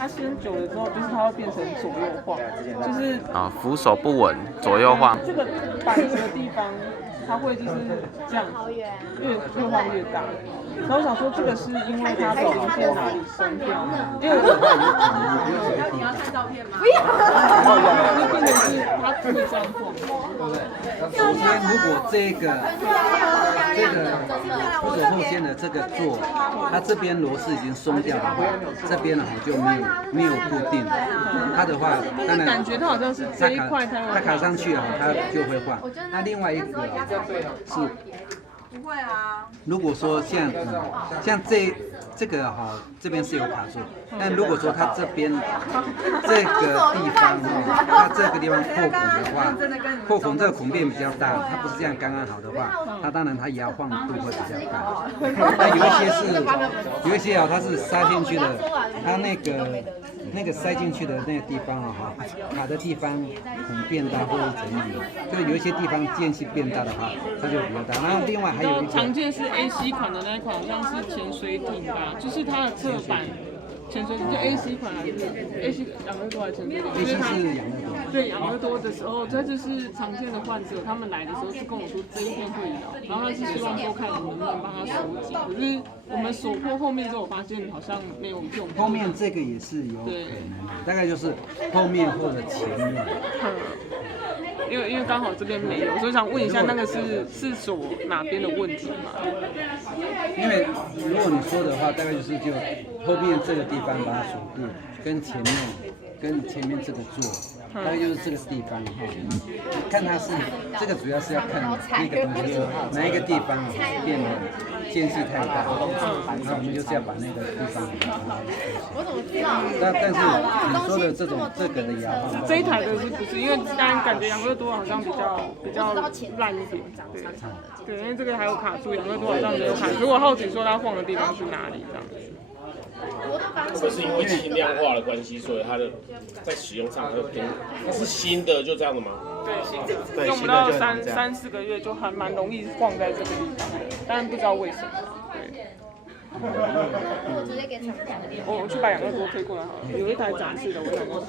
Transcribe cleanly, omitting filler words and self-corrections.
它先久了之后，就是它会变成左右晃，就是扶手不稳，左右晃。这个板子的地方，它会就是这样子，越晃越大。然后我想说，这个是因为它走线哪里松掉，因为你要看照片吗？不要，就变成是它会这样晃。首先，如果这个扶手后线的这个座，它这边螺丝已经松掉的话，这边呢就没有固定。它的话，当然感觉它好像是这一块它卡上去啊，它就会换。那另外一个是。不会啊。如果说像这个哈，这边是有卡住，但如果说它这边这个地方哈，它这个地方扣孔的话，扣孔这个孔变比较大，它不是这样刚刚好的话，它当然它摇晃度会比较高。那有一些啊，它是塞进去的，它那个塞进去的那个地方啊哈，卡的地方孔变大或者怎样的，就有一些地方间隙变大的话，它就比较大。然后另外还有一个常见是 AC 款的那一款，好像是潜水艇吧，就是它的侧板潜水艇，就 AC 款还是 AC 养乐多还是潜水艇？ AC 是养乐多。对，养乐多的时候，这就是常见的患者，他们来的时候是跟我说这一边会摇，然后他是希望多看我们能不能帮他锁紧，可是我们锁破后面之后，我发现好像没有用。后面这个也是有可能的，大概就是后面或者前面。因为刚好这边没有，所以想问一下，那个是锁哪边的问题吗？因为如果你说的话，大概就后面这个地方把它锁住，跟前面这个座，大概就是这个地方哈。看它是这个主要是要看那个东西哪一个地方变得间隙太大，那我们就是要把那个地方给它我怎么知道？但是你说的这个的摇晃，这一台的是不是？因为当然感觉养乐多好像比较烂一点，对，因为这个还有卡住，养乐多好像没有卡住。我好奇说它晃的地方是哪里这样子。会是因为轻量化的关系，所以它的在使用上它是新的就这样的吗？对，新的，用不到三四个月就还蛮容易晃在这个地方的，但不知道为什么。对。我直接给厂家。我去把养乐多推过来好了，有一台展示的，我想说。